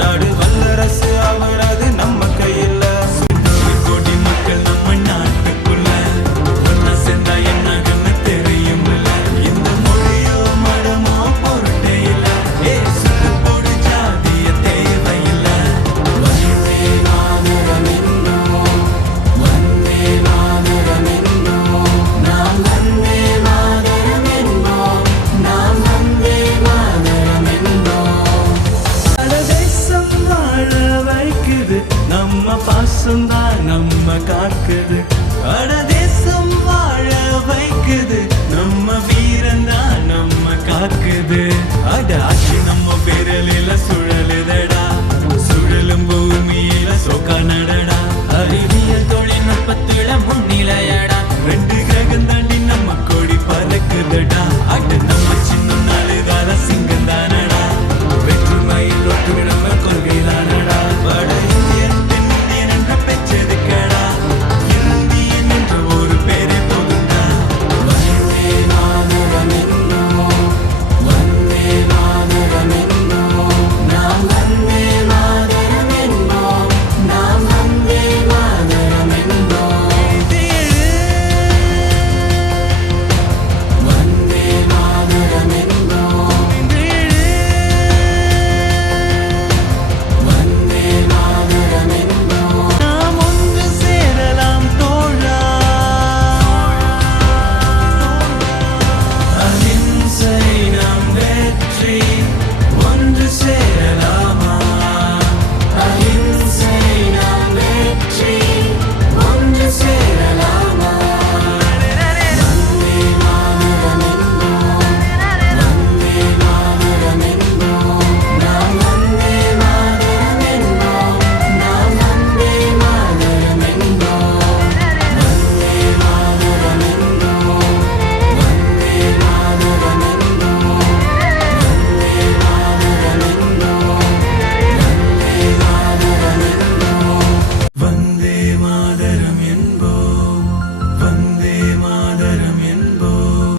நாடு வல்லரசு அவரது நம்ம கையில். கோடி மக்கள் நம்ம நாட்டுக்குள்ள ஒன்னா சேர்ந்தா என்னாகன்னு தெரியுமில்ல. இந்த மொழியோ மடமோ பொருட்டே இல்ல. சுட்டு போடு ஜாதிய தேவையில்ல. வந்தே மாதரம் என்னும் வந்தே மாதரம் என்னும் நாம் வந்தே மாதரம் என்னும் நாம் வந்தே மாதரம் என்னும். தேசம் வாழ வைக்குது நம்ம பாசம்தான் நம்ம காக்குது.